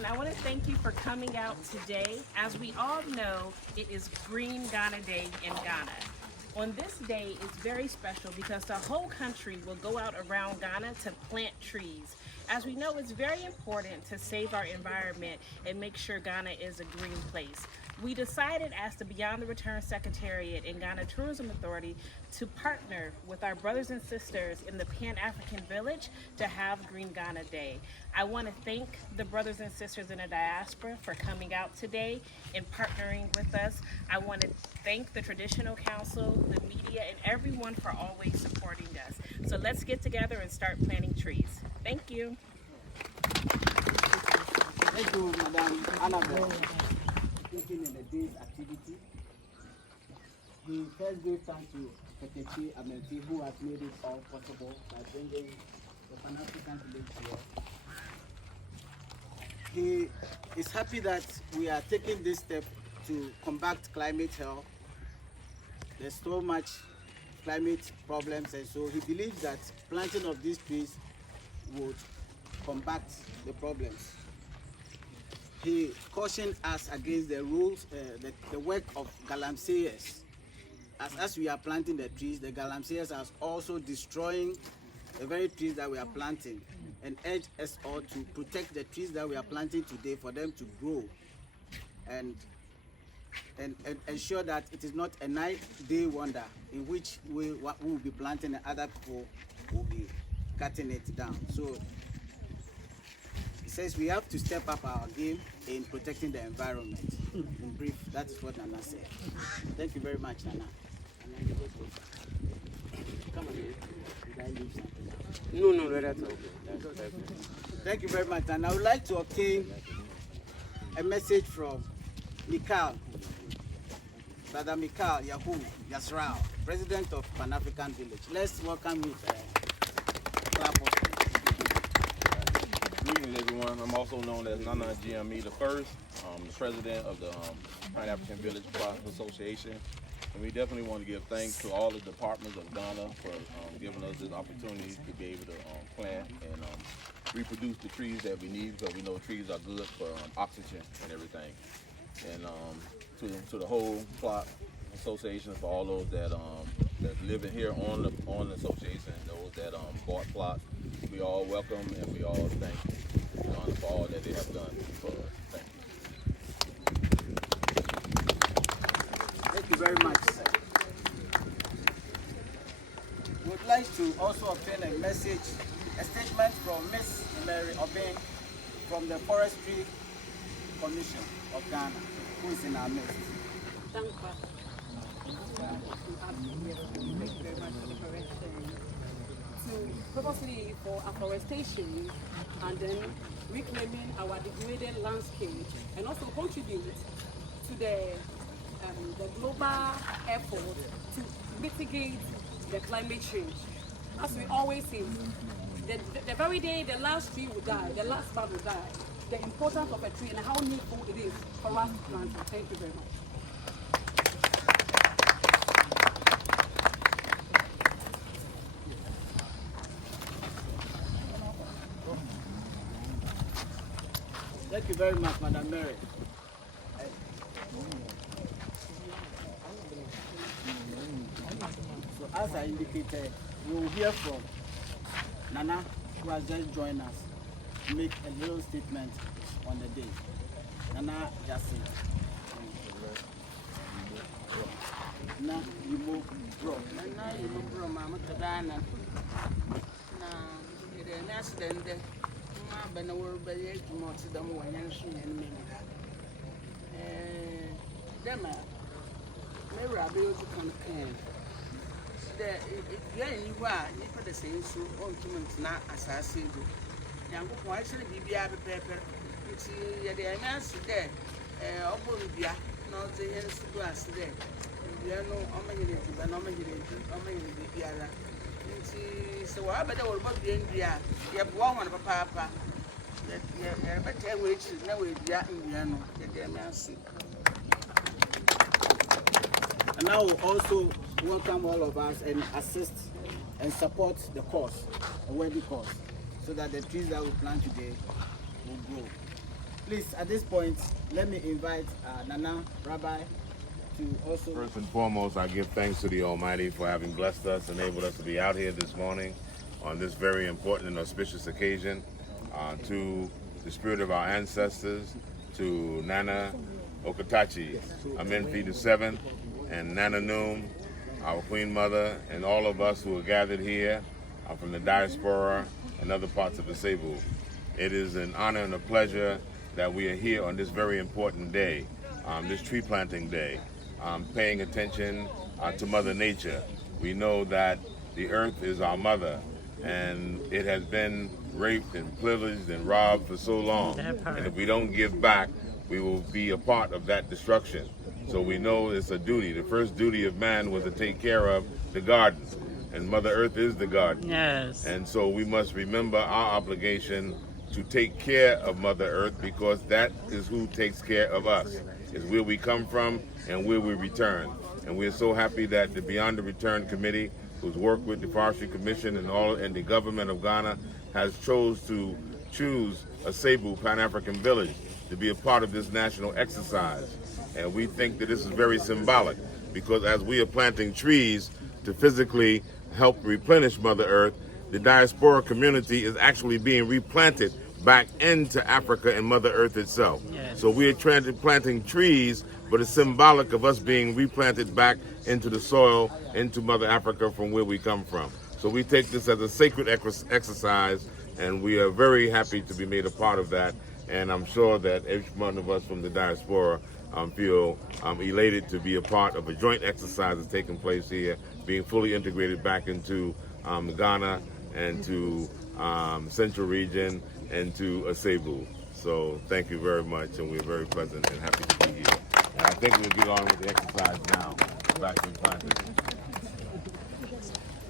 everyone. I want to thank you for coming out today. As we all know, it is Green Ghana Day in Ghana. On this day, it's very special because the whole country will go out around Ghana to plant trees. As we know, it's very important to save our environment and make sure Ghana is a green place. We decided as the Beyond the Return Secretariat and Ghana Tourism Authority to partner with our brothers and sisters in the Panafrican Village to have Green Ghana Day. I want to thank the brothers and sisters in the diaspora for coming out today and partnering with us. I want to thank the Traditional Council, the media, and everyone for always supporting us. So let's get together and start planting trees. Thank you. Thank you, Madam Annabelle. Taking in the day's activity. We first give thanks to Akatakyiwa who has made it all possible by bringing the Panafrican Village here. He is happy that we are taking this step to combat climate health. There's so much climate problems, and so he believes that planting of these trees would combat the problems. He cautioned us against the rules, the work of galamseyers. As we are planting the trees, the galamseyers are also destroying the very trees that we are planting, and urged us all to protect the trees that we are planting today for them to grow and ensure that it is not a night-day wonder in which we will be planting and other people will be cutting it down. So says we have to step up our game in protecting the environment. In brief, that is what Nana said. Thank you very much, Nana. Come on, did I leave something? No, that's okay. Thank you very much, and I would like to obtain a message from Mikal, Brother Mikal Yahu Yasrao, President of Panafrican Village. Let's welcome you. Greetings, everyone. I'm also known as Nana GME the First. I'm the president of the Pan-African Village Association. And we definitely want to give thanks to all the departments of Ghana for giving us this opportunity to be able to plant and reproduce the trees that we need, because we know trees are good for oxygen and everything. And to the whole plot association, for all those that living here on the association, and those that bought plots, we all welcome and we all thank Ghana for all that they have done for us. Thank you. Thank you very much, sir. We would like to also obtain a message, a statement from Ms. Mary Obeng from the Forestry Commission of Ghana, who is in our midst. Thank you very much for the correction. Purposely for afforestation and then reclaiming our degraded landscape, and also contribute to the global effort to mitigate the climate change. As we always say, the very day the last tree will die, the last bud will die, the importance of a tree and how needful it is for us to plant it. Thank you very much. Thank you very much, Madam Mary. So as I indicated, we will hear from Nana, who has just joined us, to make a little statement on the day. Nana just said, Nana, you move, bro. Nana, you move, bro, Mama Kadana. Nah, accident. But no world by the more to them when you're seeing me. Them, maybe I'll be able to come. You put the same so on to me not as I say. Young people actually be a paper. It's the answer there. Obundia, not the end of glass there. You know, omega, but omega, the other. So I better will not be in the air. You have one of a papa. But I will know it. And now we'll also welcome all of us and assist and support the cause, the worthy cause, so that the trees that we plant today will grow. please, at this point, let me invite Nana, Rabbi, to also... First and foremost, I give thanks to the Almighty for having blessed us, enabled us to be out here this morning on this very important and auspicious occasion. To the spirit of our ancestors, to Nana Okatakyiwa, Amenfi the 7th, and Nana Noom, our Queen Mother, and all of us who are gathered here from the diaspora and other parts of Asebu. It is an honor and a pleasure that we are here on this very important day, this tree planting day, paying attention to Mother Nature. We know that the earth is our mother, and it has been raped and pillaged and robbed for so long. And if we don't give back, we will be a part of that destruction. So we know it's a duty. The first duty of man was to take care of the garden, and Mother Earth is the garden. Yes. And so we must remember our obligation to take care of Mother Earth, because that is who takes care of us. It's where we come from and where we return. And we're so happy that the Beyond the Return Committee, who's worked with the Forestry Commission and the government of Ghana, has choose Asebu, Panafrican Village, to be a part of this national exercise. And we think that this is very symbolic, because as we are planting trees to physically help replenish Mother Earth, the diaspora community is actually being replanted back into Africa and Mother Earth itself. Yes. So we are planting trees, but it's symbolic of us being replanted back into the soil, into Mother Africa from where we come from. So we take this as a sacred exercise, and we are very happy to be made a part of that. And I'm sure that each one of us from the diaspora feel elated to be a part of a joint exercise that's taking place here, being fully integrated back into Ghana and to Central Region and to Asebu. So thank you very much, and we're very pleasant and happy to be here. And I think we'll get on with the exercise now. Back to planting.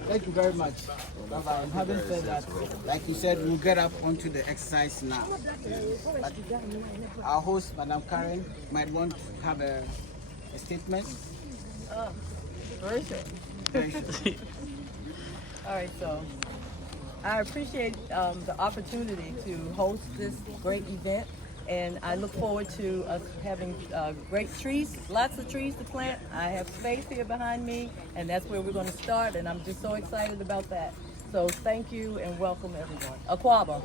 Thank you very much. Bye-bye. And having said that, like you said, we'll get up onto the exercise now. But our host, Madam Karen, might want to have a statement. Very short. Very short. All right, so I appreciate the opportunity to host this great event, and I look forward to us having great trees, lots of trees to plant. I have space here behind me, and that's where we're going to start, and I'm just so excited about that. So thank you and welcome everyone. Akwaba.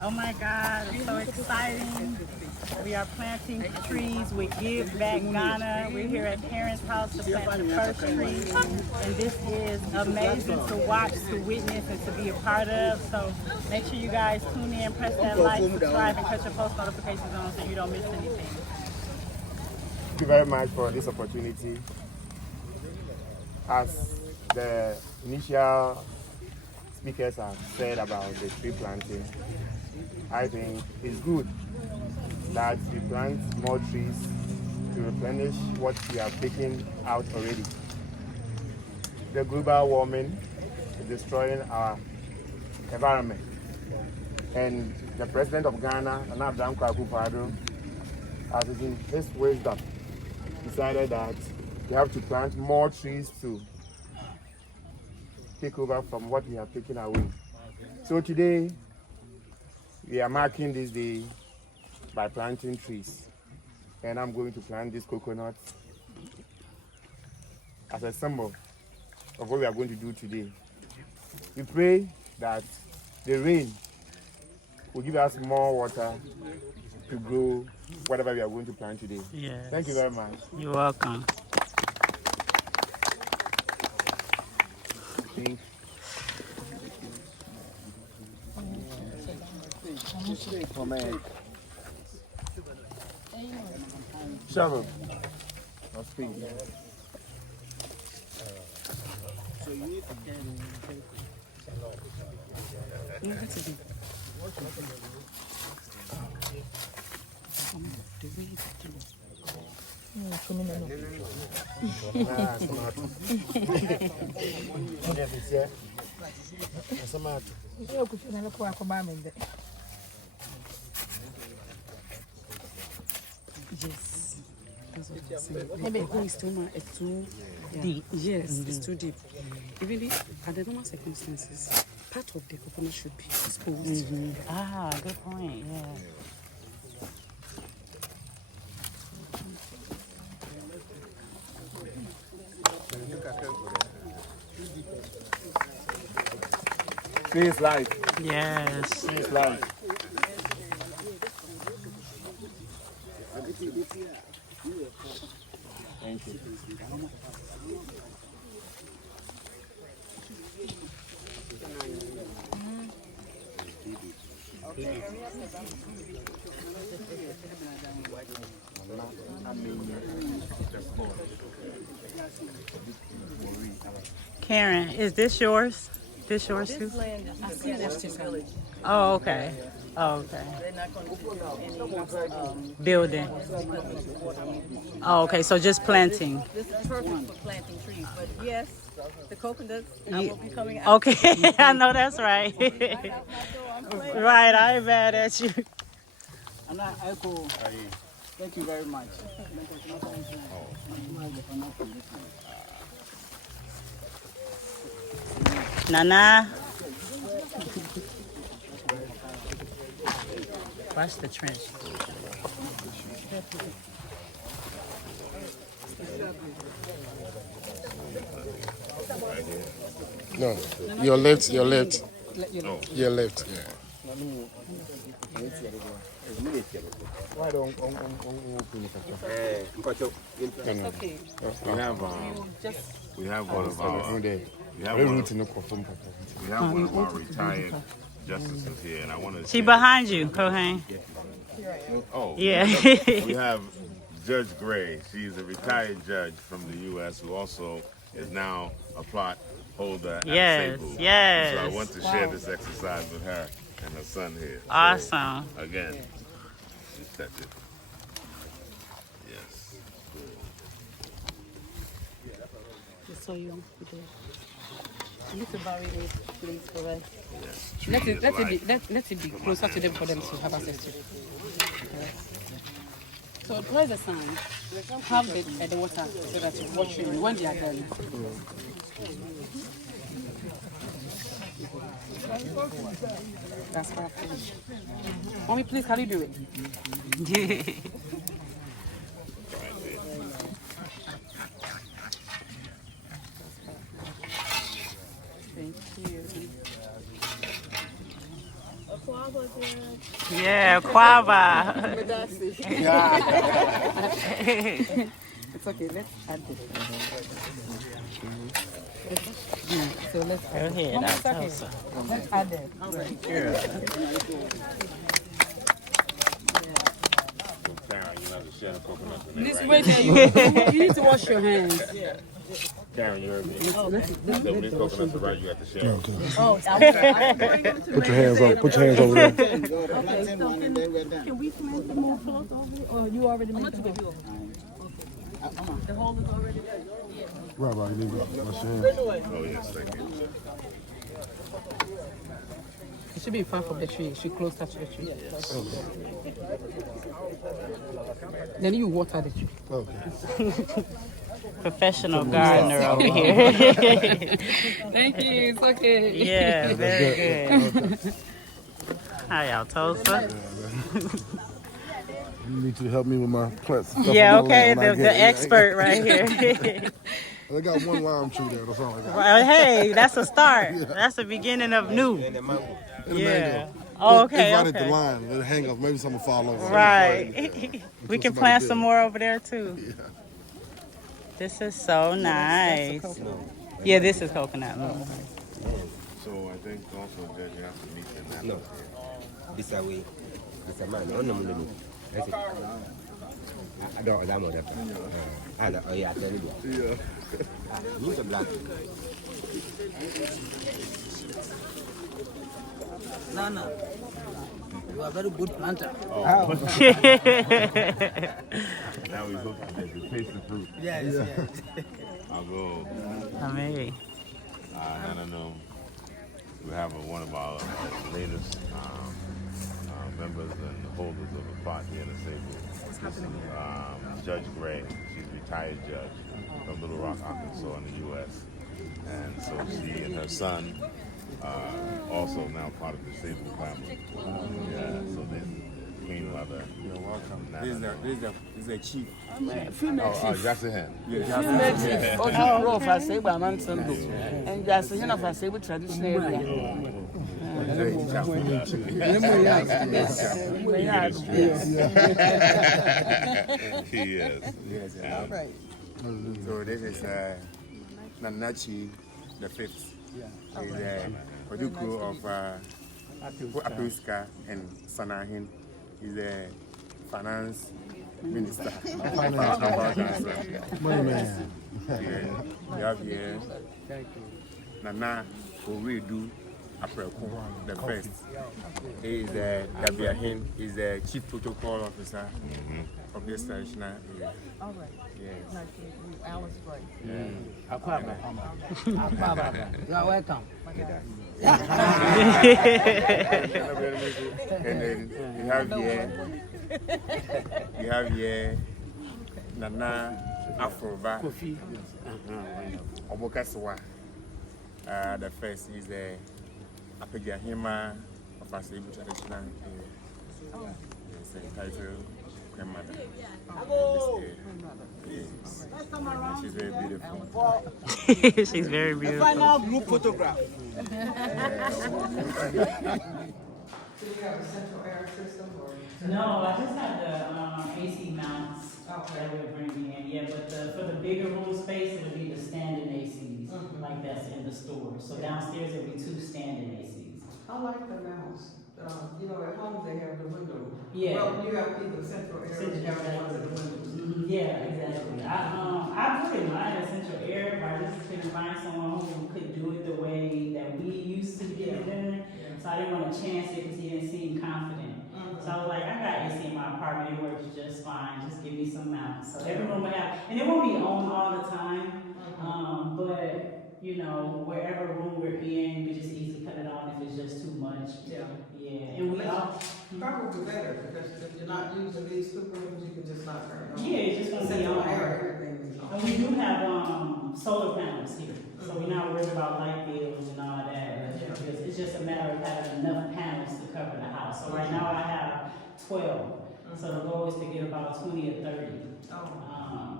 Oh my God, it's so exciting. We are planting trees with Give Back Ghana. We're here at Parents' House to plant the first tree. And this is amazing to watch, to witness, and to be a part of. So make sure you guys tune in, press that like, subscribe, and cut your post notifications on so you don't miss anything. Thank you very much for this opportunity. As the initial speakers have said about the tree planting, I think it's good that we plant more trees to replenish what we have taken out already. The global warming is destroying our environment, and the president of Ghana, Agyendam, has in his wisdom decided that we have to plant more trees to take over from what we have taken away. So today, we are marking this day by planting trees. And I'm going to plant this coconut as a symbol of what we are going to do today. We pray that the rain will give us more water to grow whatever we are going to plant today. Yes. Thank you very much. You're welcome. Shovel. Or spade. So you need to come the way they do. Yes. That's what I'm saying. Maybe it's too deep. Yes, it's too deep. Even if, under normal circumstances, part of the coconut should be exposed. Ah, good point. Yeah. Please life. Yes. Please life. Thank you. Karen, is this yours? This yours too? This land is Forestry Village. Oh, okay. Oh, okay. They're not going to do any Building. Oh, okay. So just planting. This is perfect for planting trees, but yes, the coconuts I will be coming out. Okay, I know that's right. Right, I ain't mad at you. And I echo. Thank you very much. Nana. Watch the trench. No, your left, your left. Your left, yeah. Why don't open We have one of our retired justices here, and I want to. She behind you, Kohen. Oh, Yeah. we have Judge Gray. She's a retired judge from the U.S. who also is now a plot holder at Yes, Asebu. yes. So I want to share this exercise with her and her son here. So, Awesome. again, just touch it. Yes. So you little barrier place for us. Yes. Let it be closer to them for them to have access to. So where's the sign? Have the water so that you watch it when they are done. That's perfect. Mommy, please, can you do it? Thank you. Yeah, Kwaba. It's okay, let's add this. So let's Go ahead, Mama, I'll it's tell okay. her. Let's add it. Karen, you have to share the coconut. This way there, you need to wash your hands. Karen, you heard me. So these coconuts are right, you have to share. Oh, Put your hands over. Put your hands over there. can we plant the more clothes over here? Or you already made the hole? The hole is already there. Right, you need to wash your hands. Oh, yes, thank you. It should be far from the tree. It should close touch the tree. Then you water the tree. Okay. Professional gardener over here. Thank you. It's okay. Yeah, very good. Hi, y'all, Tulsa. You need to help me with my plants. Yeah, okay, the expert right here. I got one lime tree there. That's all I got. Well, hey, that's a start. That's the beginning of new. Yeah. Oh, okay, It's right at the okay. line. It'll hang up. Maybe something will fall over. Right. We can plant some more. more over there too. Yeah. This is so nice. Yeah, this is coconut. Mhm. So I think also, Judge, you have to meet them. No. This away. This a man. No, no. That's it. I don't know that. I know. Oh, yeah, I tell you. Yeah. Who's a black? No. You are a very good planter. Oh. Now we hope to taste the fruit. Yes. I'll go. Amazing. We have one of our latest members and holders of the plot here in Asebu. This is Judge Gray. She's a retired judge from Little Rock, Arkansas in the U.S. And so she and her son also now part of the Asebu family. Yeah, so they're Queen Mother. You're welcome. This is a chief. That's a hen. Female chief. Oh, of Asebu Amansan. And just a of Asebu traditional area. Yes. All right. So this is Nanachi the fifth. He's a Oduku of Apiska and Sanahin. He's a finance minister. Money man. We have here Nana Oredu Apreko the first. He is Dabiahin, is the chief protocol officer of this traditional area. All right. Yes. Nice to meet you. Alice Gray. You are welcome. And then you have here Nana Afrova Obokaswa. The first is the Akatakyiwa of Asebu traditional area. It's a title grandmother. Yes. She's very beautiful. She's very beautiful. Final group photograph. Do you have a central air system or? No, I just have the AC mounts that we're bringing in. Yeah, but for the bigger room space, it'll be the standing ACs, like that's in the store. So downstairs, it'll be 2 standing ACs. I like the mouse. You know, at home they have the window. Yeah. Well, you have either central air or you have one of the windows. Yeah, exactly. I wouldn't mind a central air, but I just couldn't find someone who could do it the way that we used to get it done. So I didn't want to chance it because he didn't seem confident. So I was like, I got AC in my apartment, it works just fine. Just give me some mounts. So every room will have, and it won't be on all the time, but you know, wherever room we're in, we just easily cut it on if it's just too much. Yeah. Yeah, and we all Probably better because if you're not using these super rooms, you can just not turn it on. Yeah, it's just gonna be Central on. air, everything is on. And we do have solar panels here, so we're not worried about light bills and all that. It's just a matter of having enough panels to cover the house. So right now I have 12, so the goal is to get about 20 or 30.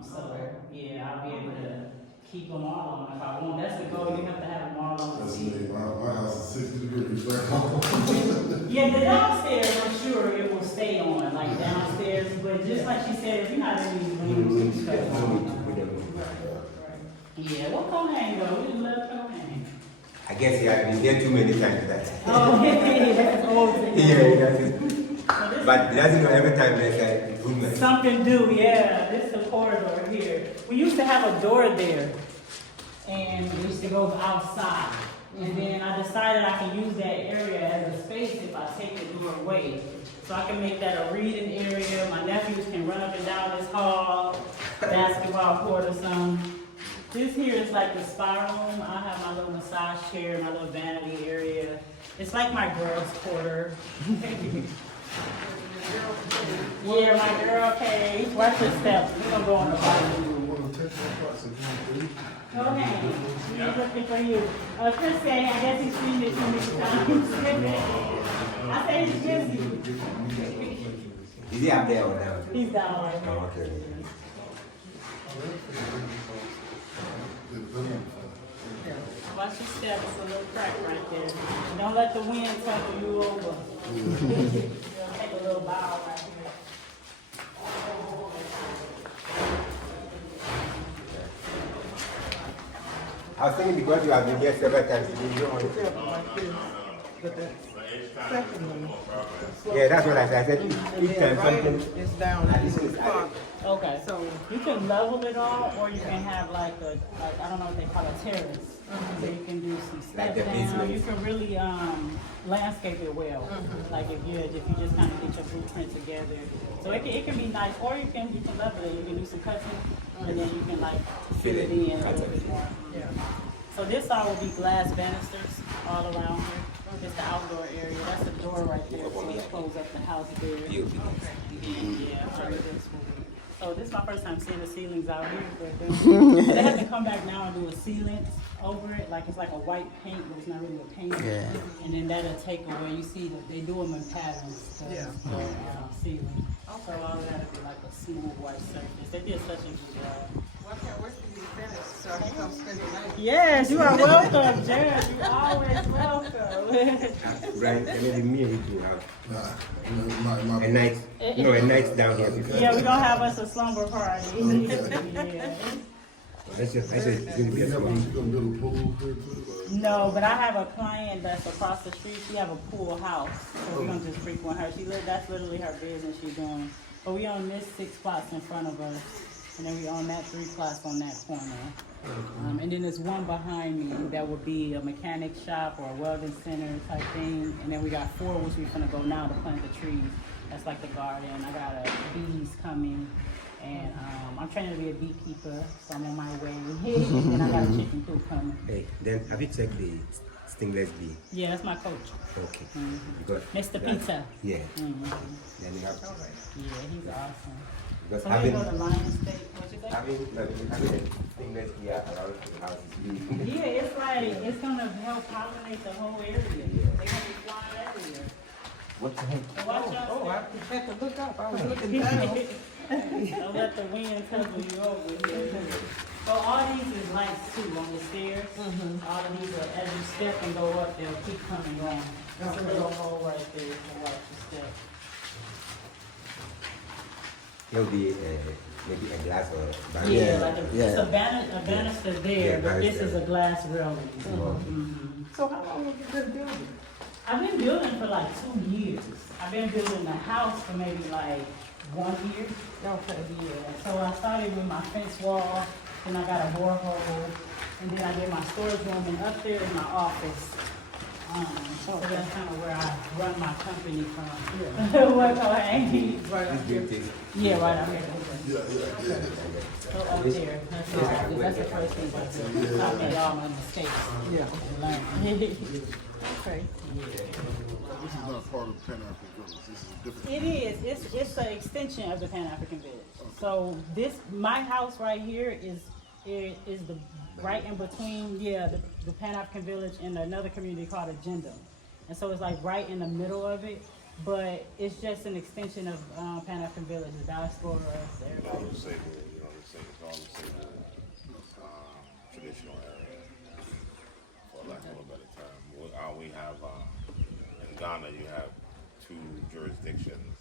So yeah, I'll be able to keep them all on if I want. That's the goal. You have to have them all on. That's me. My house is 60 degrees right now. Yeah, the downstairs, I'm sure it will stay on, like downstairs. But just like she said, if you're not in these rooms, it's yeah, what Cohane though? We love Cohane. I guess he has been there too many times that. Oh, that's old. Yeah, that's it. But it doesn't know every time there's an improvement. Something do, yeah. This is the corridor here. We used to have a door there, and we used to go outside. And then I decided I can use that area as a space if I take the door away. So I can make that a reading area. My nephews can run up and down this hall, basketball court or something. This here is like the spa room. I have my little massage chair, my little vanity area. It's like my girls' quarter. Yeah, my girl cave. Watch your steps. We're gonna go on the bottom. Okay, he's looking for you. Chris said, I guess he's seen it too many times. I say he's busy. Is he up there or down? He's down right now. Oh, okay. Watch your step. It's a little crack right there. Don't let the wind tumble you over. Take a little bow right here. I was thinking because you have been here several times, you don't want to. Yeah, that's what I said. I said each time something. It's down at the park. Okay, so you can level it all, or you can have like I don't know what they call a terrace. So you can do some step down. You can really landscape it well. Like if you just kind of get your blueprint together. So it can be nice, or you can level it. You can do some cutting, and then you can like fill it in a little bit more. So this all will be glass banisters all around here. It's the outdoor area. That's the door right there. So it close up the house there. So this is my first time seeing the ceilings out here, but they have to come back now and do a sealant over it, like it's like a white paint, but it's not really a paint. And then that'll take away. You see that they do them in patterns. Ceiling. So all of that'll be like a smooth white surface. They did such a good job. Well, I can't wait for you to finish so I can come spend the night. Yes, you are welcome, Jared. You always welcome. Brian, maybe me and you have a night. No, a night down here. Yeah, we're gonna have us a slumber party. Yeah. I said it's going to be a small. No, but I have a client that's across the street. She have a pool house, so we're gonna just frequent her. That's literally her business she's doing. But we own this 6 plots in front of us, and then we own that 3 plots on that corner. And then there's one behind me that would be a mechanic shop or a welding center type thing. And then we got 4 which we're gonna go now to plant the trees. That's like the garden. I got bees coming. And I'm training to be a beekeeper, so I'm on my way. And I got a chicken coop coming. Hey, then have you checked the stingless bee? Yeah, that's my coach. Okay. Because Mr. Pizza. Yeah. Then you have. Yeah, he's awesome. Because so having, go to Lion State. What you think? having a stingless bee around the house is Yeah, it's like it's gonna help pollinate the whole area. They're gonna be flying everywhere. What the heck? So watch out. Oh, I had to look up. I was looking down. Don't let the wind tumble you over here. So all these is lights too on the stairs. All of these are, as you step and go up, they'll keep coming on. There's a little hole right there to watch your step. There'll be maybe a glass or a Yeah, like it's a banister there, but this is a glass railing. So how long have you been building? I've been building for like 2 years. I've been building the house for maybe like 1 year. Okay. Yeah. So I started with my fence wall, then I got a borehole, and then I did my storage room, and up there is my office. So that's kind of where I run my company from. What Right up here. Yeah, right up here. So up there, that's the first thing I do. I made all my mistakes. And learn. Okay. This is not part of Pan-African Village. This is a different. It is. It's an extension of the Pan-African Village. So my house right here is the right in between, the Pan-African Village and another community called Agyendam. And so it's like right in the middle of it, but it's just an extension of Pan-African Village, the diaspora, everybody. It's all the same traditional area, for lack of a better term. We have, in Ghana, you have 2 jurisdictions,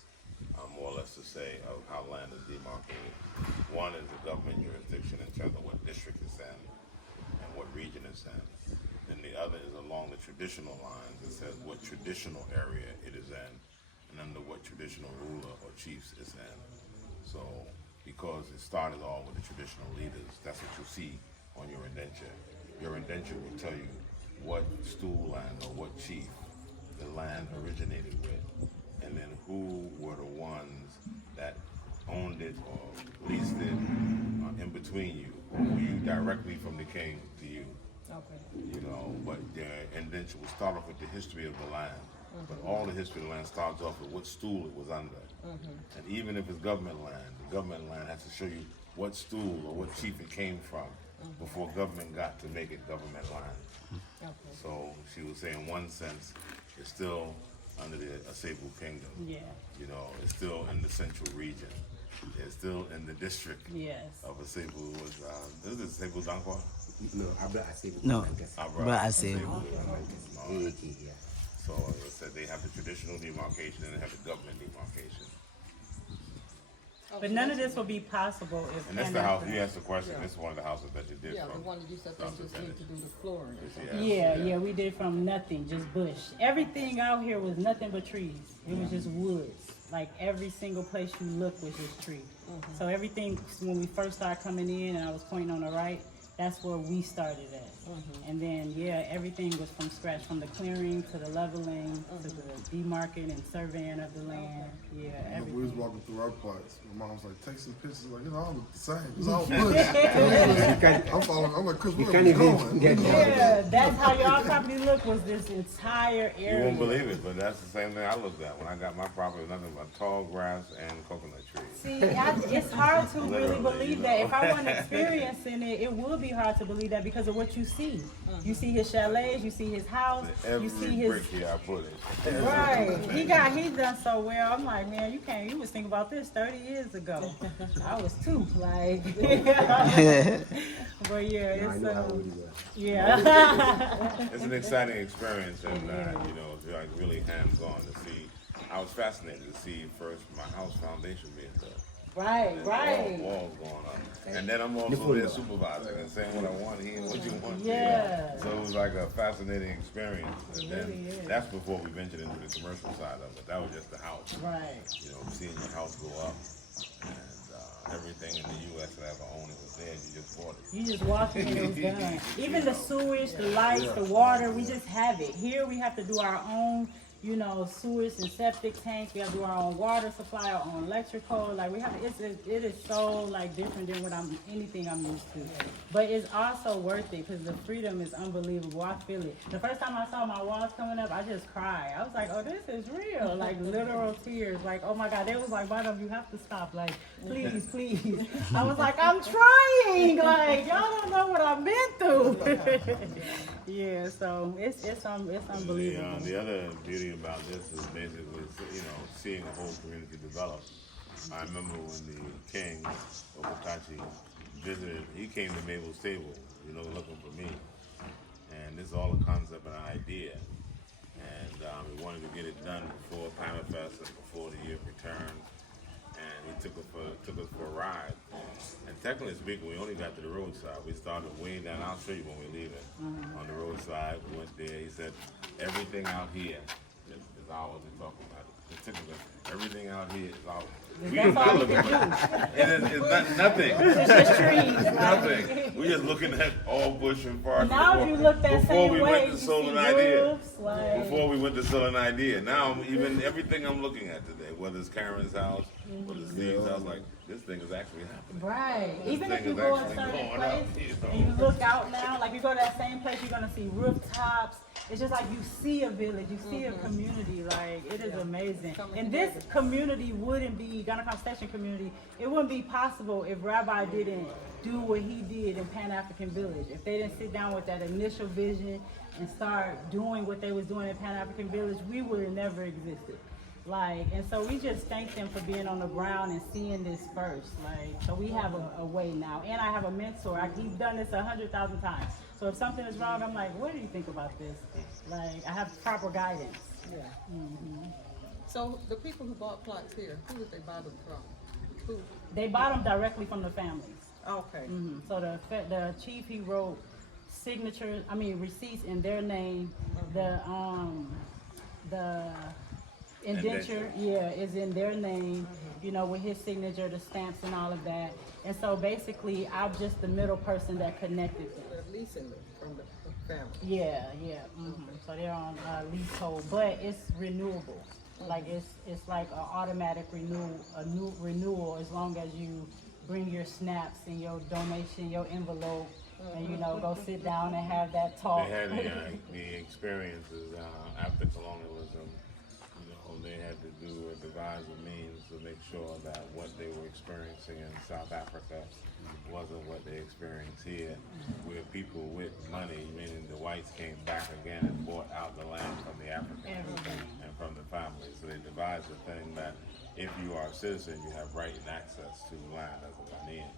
more or less to say, of how land is demarcated. One is the government jurisdiction in terms of what district it's in and what region it's in. Then the other is along the traditional lines. It says what traditional area it is in and under what traditional ruler or chiefs it's in. So because it started all with the traditional leaders, that's what you see on your indenture. Your indenture will tell you what stool land or what chief the land originated with, and then who were the ones that owned it or leased it in between you, or were you directly from the king to you. You know, but the indenture will start off with the history of the land. But all the history of the land starts off with what stool it was under. And even if it's government land, the government land has to show you what stool or what chief it came from before government got to make it government land. So she would say in one sense, it's still under the Asebu kingdom. You know, it's still in the central region. It's still in the district of Asebu. Is it Asebu Dankwa? No, Abra Asebu. No, Abra Asebu. So as I said, they have the traditional demarcation and they have the government demarcation. But none of this will be possible if. And that's the house, you asked the question, this is one of the houses that you did Yeah, the from. one that you said they just need to do the flooring. Yeah, we did from nothing, just bush. Everything out here was nothing but trees. It was just woods. Like every single place you look was just tree. So everything, when we first started coming in and I was pointing on the right, that's where we started at. And then, everything was from scratch, from the clearing to the leveling to the demarking and surveying of the land. Everything. We was walking through our parts. My mom was like, take some pictures. Like, I look the same. It's all bush. I'm following. I'm like, Chris, where are we going? That's how y'all property look, was this entire area. You won't believe it, but that's the same thing I looked at when I got my property. Nothing but tall grass and coconut trees. See, it's hard to really believe that. If I wasn't experiencing it, it would be hard to believe that because of what you see. You see his chalets, you see his house, you see his brick here I put it. Right. He's done so well. I'm like, man, you was thinking about this 30 years ago. I was too, like. But it's an exciting experience, and it's like really hands-on to see. I was fascinated to see first my house foundation being built. Right. Walls going up. And then I'm also there supervising and saying what I want here and what you want here. So it was like a fascinating experience. And then that's before we ventured into the commercial side of it. That was just the house. Right. Seeing your house go up. And everything in the U.S. that ever owned it was there. You just bought it. You just walked in and it was done. Even the sewage, the lights, the water, we just have it. Here we have to do our own sewage and septic tanks. We have to do our own water supply, our own electrical. Like it is so like different than anything I'm used to. But it's also worth it because the freedom is unbelievable. I feel it. The first time I saw my walls coming up, I just cried. I was like, oh, this is real. Like literal tears. Like, oh my God. They was like, Madam, you have to stop. Like, please, please. I was like, I'm trying. Like, y'all don't know what I've been through. So it's unbelievable. The other beauty about this is basically, seeing a whole community develop. I remember when the king, Akatakyiwa, visited, he came to Mabel's table, looking for me. And this is all a concept and an idea. And we wanted to get it done before Panafest and before the year returned. And he took us for a ride. And technically speaking, we only got to the roadside. We started way down. I'll show you when we leave it. On the roadside, we went there. He said, everything out here is ours. We talked about it. He took us, everything out here is ours. We are not looking at it. It's nothing. It's just trees. Nothing. We're just looking at all bush and forest. Now you look that before same we way, went to solar an idea. Before we went to solar an idea. Now everything I'm looking at today, whether it's Karen's house, whether it's Steve's house, like this thing is actually happening. Right. Even if you go in a certain place and you look out now, like you go to that same place, you're gonna see rooftops. It's just like you see a village, you see a community. Like it is amazing. And this community wouldn't be GhanaConsultation community. It wouldn't be possible if Rabbi didn't do what he did in Panafrican Village. If they didn't sit down with that initial vision and start doing what they was doing in Panafrican Village, we would have never existed. And so we just thank them for being on the ground and seeing this first. So we have a way now. And I have a mentor. He's done this 100,000 times. So if something is wrong, I'm like, what do you think about this? I have proper guidance. So the people who bought plots here, who did they buy them from? They bought them directly from the families. Okay. So the chief, he wrote receipts in their name. The indenture, is in their name, with his signature, the stamps and all of that. And so basically, I'm just the middle person that connected them. They're leasing them from the family. So they're on leasehold, but it's renewable. It's like an automatic renewal as long as you bring your snaps and your donation, your envelope, and go sit down and have that talk. They had the experiences after colonialism. They had to devise a means to make sure that what they were experiencing in South Africa wasn't what they experienced here, where people with money, meaning the whites, came back again and bought out the land from the Africans and from the families. So they devised a thing that if you are a citizen, you have right and access to land as a Ghanaian.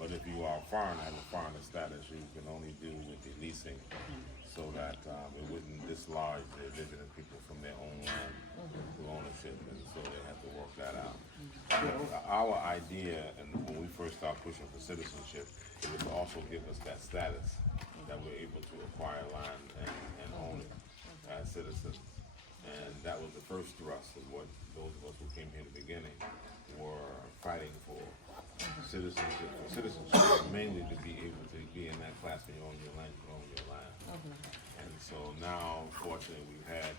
But if you are a foreigner, have a foreigner status, you can only deal with the leasing, so that it wouldn't dislodge the indigenous people from their own land to ownership, and so they have to work that out. Our idea, and when we first started pushing for citizenship, it was to also give us that status, that we're able to acquire land and own it as citizens. And that was the first thrust of what those of us who came here in the beginning were fighting for. Citizenship, mainly to be able to be in that class when you own your land, you own your land. And so now, fortunately, we've had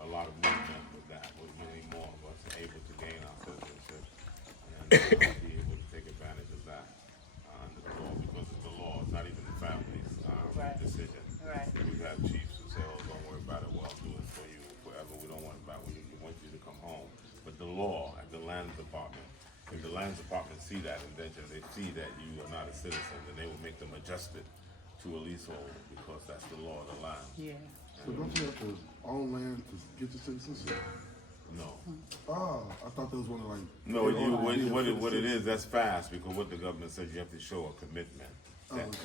a lot of movement with that, with many more of us able to gain our citizenship and be able to take advantage of that under the law, because it's the law, it's not even the family's decision. We've had chiefs who say, oh, don't worry about it, well, I'll do it for you forever, we don't want it about when you want you to come home. But the law at the land department, if the land department see that indenture, they see that you are not a citizen, then they will make them adjust it to a leasehold, because that's the law of the land. Yeah. So don't you have to own land to get your citizenship? No. I thought that was one of like. No, what it is, that's fast, because what the government says, you have to show a commitment.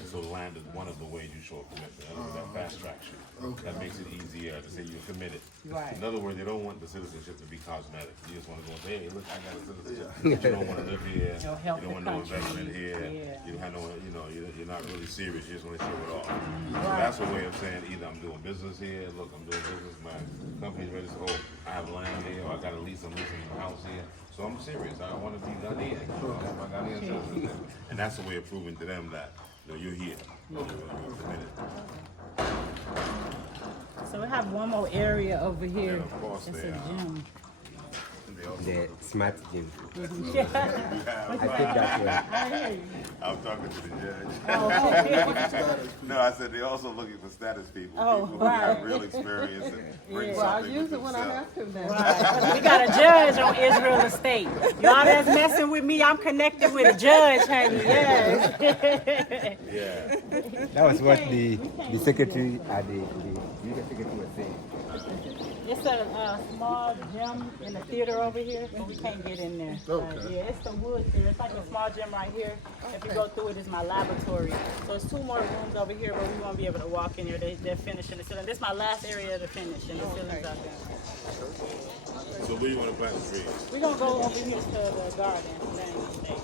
So land is one of the ways you show a commitment. That fast tracks you. That makes it easier to say you're committed. Right. In other words, they don't want the citizenship to be cosmetic. You just want to go and say, hey, look, I got a citizenship. But you don't want to live here. You don't want no investment here. You don't have no, you're not really serious. You just want to show it off. So that's a way of saying either I'm doing business here. Look, I'm doing business. My company's ready to say, oh, I have land here, or I got a lease. I'm leasing a house here. So I'm serious. I want to be Ghanaian. I have my Ghanaian citizenship. And that's a way of proving to them that you're here. You're committed. So we have one more area over here. And of course, it's they a gym. The smart gym. Yeah. I think that's right. I'm talking to the judge. Oh, okay. No, I said they're also looking for status people. Oh, people who have real experience and bring Well, I something use with it when I themselves. have to now. Right. We got a judge on Israel Estate. Y'all that's messing with me, I'm connected with a judge, honey. Yes. Yeah. That was what the secretary at the secretary was saying. It's a small gym in the theater over here, but we can't get in there. Yeah, it's the wood there. It's like a small gym right here. If you go through it, it's my laboratory. So it's 2 more rooms over here, but we won't be able to walk in here. They're finishing the ceiling. This is my last area to finish, and the ceiling's up there. So where you want to plant the trees? We're going to go over here to the garden, land estate.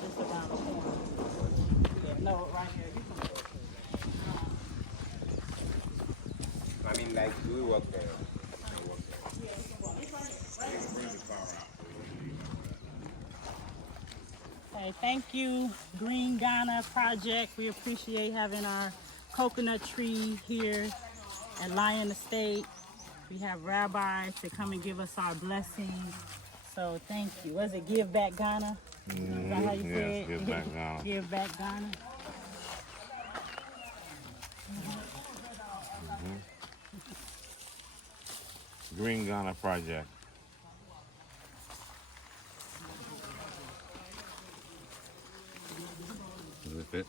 Just around the corner. Yeah, no, right here. You can go. I mean, like, do we work there? Hey, thank you, Green Ghana Project. We appreciate having our coconut tree here at Lion Estate. We have rabbis to come and give us our blessings. So thank you. Was it Give Back Ghana? Is that how you say it? Give Back Ghana. Give Back Ghana. Green Ghana Project. Does it fit?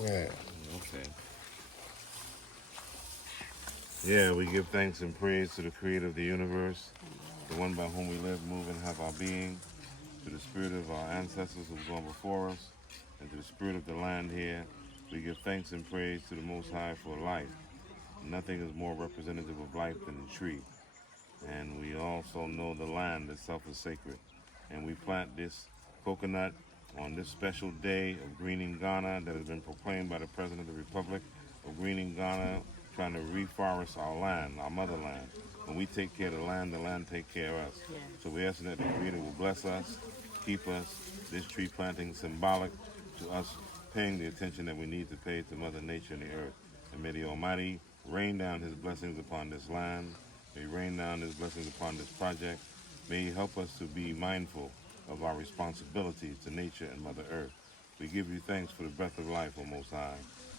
Yeah. Okay. Yeah, we give thanks and praise to the creator of the universe, the one by whom we live, move, and have our being, to the spirit of our ancestors who've gone before us, and to the spirit of the land here. We give thanks and praise to the Most High for life. Nothing is more representative of life than the tree. And we also know the land itself is sacred. And we plant this coconut on this special day of greening Ghana that has been proclaimed by the President of the Republic of greening Ghana, trying to reforest our land, our motherland. When we take care of the land take care of us. Yeah. So we're asking that the Creator will bless us, keep us. This tree planting symbolic to us paying the attention that we need to pay to Mother Nature and the earth. And may the Almighty rain down His blessings upon this land. May He rain down His blessings upon this project. May He help us to be mindful of our responsibilities to nature and Mother Earth. We give you thanks for the breath of life, O Most High.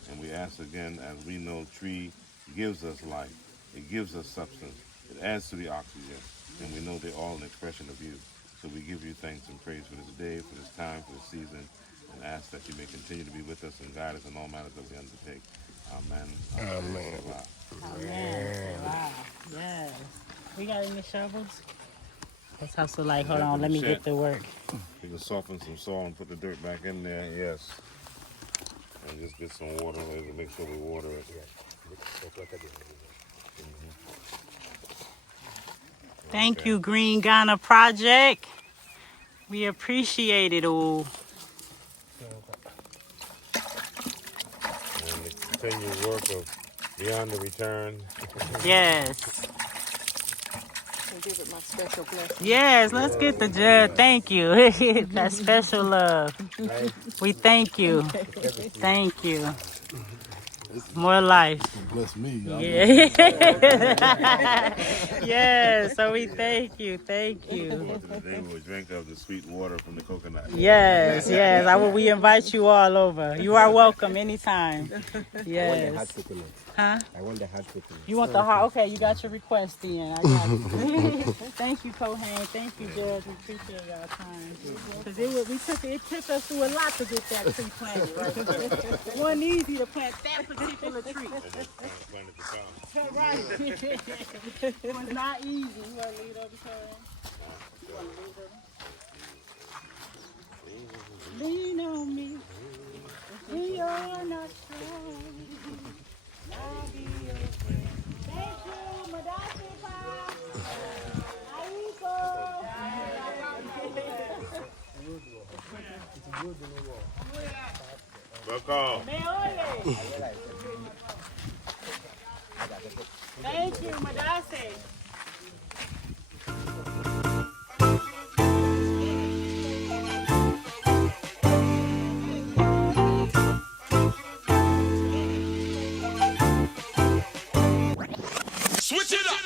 And we ask again, as we know, tree gives us life. It gives us substance. It adds to the oxygen. And we know they're all an expression of you. So we give you thanks and praise for this day, for this time, for this season, and ask that you may continue to be with us and guide us in all matters that we undertake. Amen. Amen. Amen. Wow. Yes. We got any shovels? Let's hustle like, hold on, let me get to work. You can soften some soil and put the dirt back in there, yes. And just get some water, make sure we water it. Thank you, Green Ghana Project. We appreciate it all. And the continued work of Beyond the Return. Yes. Give it my special blessing. Yes, let's get the judge. Thank you. That special love. We thank you. Thank you. More life. Bless me. Yeah. Yeah, so we thank you. Thank you. Today we'll drink of the sweet water from the coconut. Yes, yes. We invite you all over. You are welcome anytime. Yes. Huh? I want the hot coconut. You want the hot? Okay, you got your request then. I got you. Thank you, Kohan. Thank you, Judge. We appreciate y'all time. Because it took us through a lot to get that tree planted. Right? It wasn't easy to plant that particular tree. Right. It was not easy. You want to lead over, Kohan? You want to lean on me. When you're not strong. I'll be okay. Thank you, Madasi Pa. Aiko. Welcome. Thank you, Madasi. Switch it up.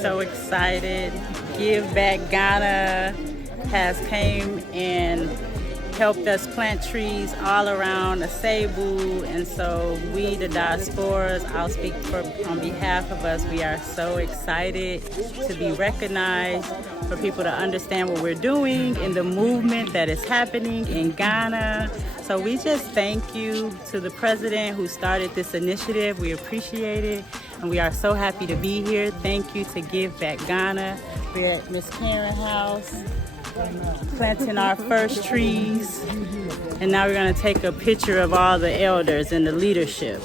So excited. Give Back Ghana has came and helped us plant trees all around Asebu, and so we, the diasporas, I'll speak on behalf of us, we are so excited to be recognized, for people to understand what we're doing and the movement that is happening in Ghana. So we just thank you to the president who started this initiative. We appreciate it, and we are so happy to be here. Thank you to Give Back Ghana. We're at Miss Karen's house, planting our first trees, and now we're going to take a picture of all the elders and the leadership.